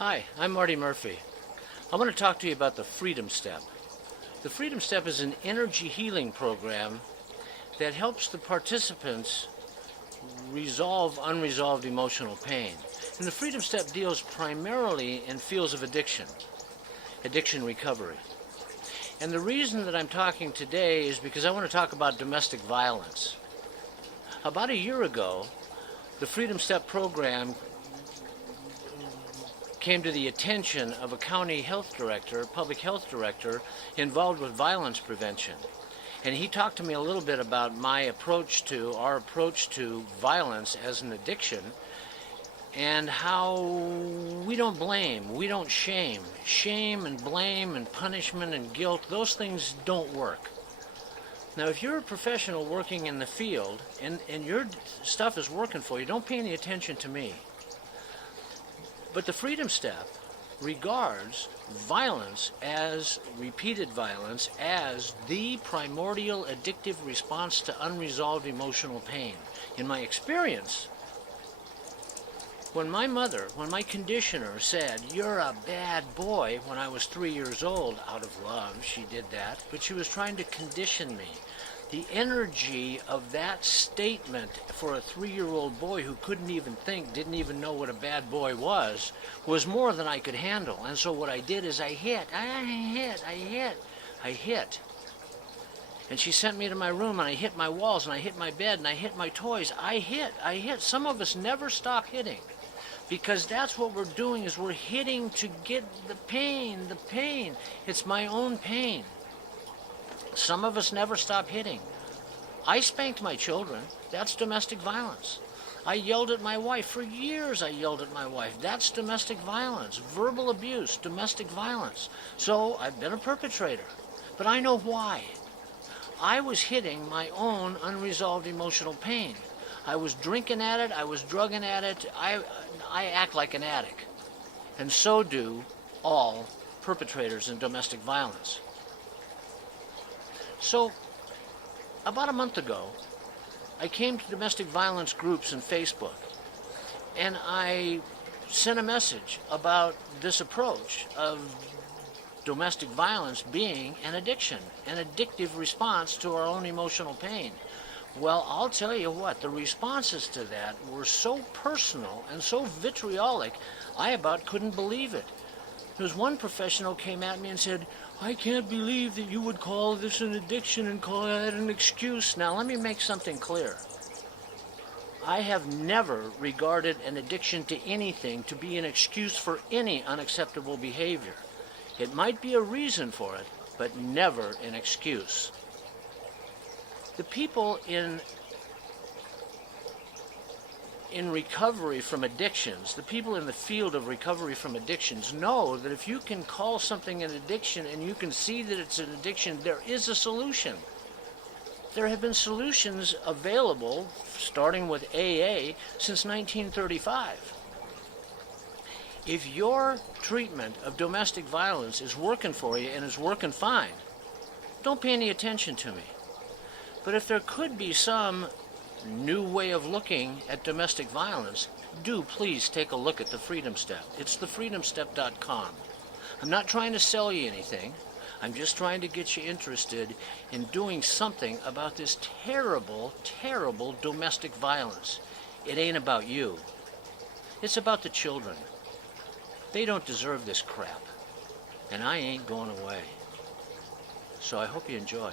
Hi, I'm Marty Murphy. I want to talk to you about the Freedom Step. The Freedom Step is an energy healing program that helps the participants resolve unresolved emotional pain. And the Freedom Step deals primarily in fields of addiction recovery. And the reason that I'm talking today is because I want to talk about domestic violence. About a year ago, the Freedom Step program came to the attention of a county health director, public health director, involved with violence prevention. And he talked to me a little bit about our approach to violence as an addiction, and how we don't blame, we don't shame. Shame and blame and punishment and guilt, those things don't work. Now, if you're a professional working in the field and your stuff is working for you, don't pay any attention to me. But the Freedom Step regards violence, as repeated violence, as the primordial addictive response to unresolved emotional pain. In my experience, when my conditioner said, "You're a bad boy," when I was 3 years old, out of love, she did that, but she was trying to condition me. The energy of that statement for a 3-year-old boy who couldn't even think, didn't even know what a bad boy was more than I could handle. And so what I did is I hit. And she sent me to my room, and I hit my walls, and I hit my bed, and I hit my toys. I hit. Some of us never stop hitting, because that's what we're doing, is we're hitting to get the pain. It's my own pain. Some of us never stop hitting. I spanked my children. That's domestic violence. I yelled at my wife. For years I yelled at my wife. That's domestic violence. Verbal abuse, domestic violence. So I've been a perpetrator. But I know why. I was hitting my own unresolved emotional pain. I was drinking at it. I was drugging at it. I act like an addict. And so do all perpetrators in domestic violence. So, about a month ago, I came to domestic violence groups in Facebook, and I sent a message about this approach of domestic violence being an addiction, an addictive response to our own emotional pain. Well, I'll tell you what, the responses to that were so personal and so vitriolic, I about couldn't believe it. There was one professional came at me and said, "I can't believe that you would call this an addiction and call that an excuse." Now, let me make something clear. I have never regarded an addiction to anything to be an excuse for any unacceptable behavior. It might be a reason for it, but never an excuse. The people in recovery from addictions, the people in the field of recovery from addictions know that if you can call something an addiction and you can see that it's an addiction, there is a solution. There have been solutions available, starting with AA, since 1935. If your treatment of domestic violence is working for you and is working fine, don't pay any attention to me. But if there could be some new way of looking at domestic violence, do please take a look at the Freedom Step. It's thefreedomstep.com. I'm not trying to sell you anything. I'm just trying to get you interested in doing something about this terrible, terrible domestic violence. It ain't about you. It's about the children. They don't deserve this crap. And I ain't going away. So I hope you enjoy.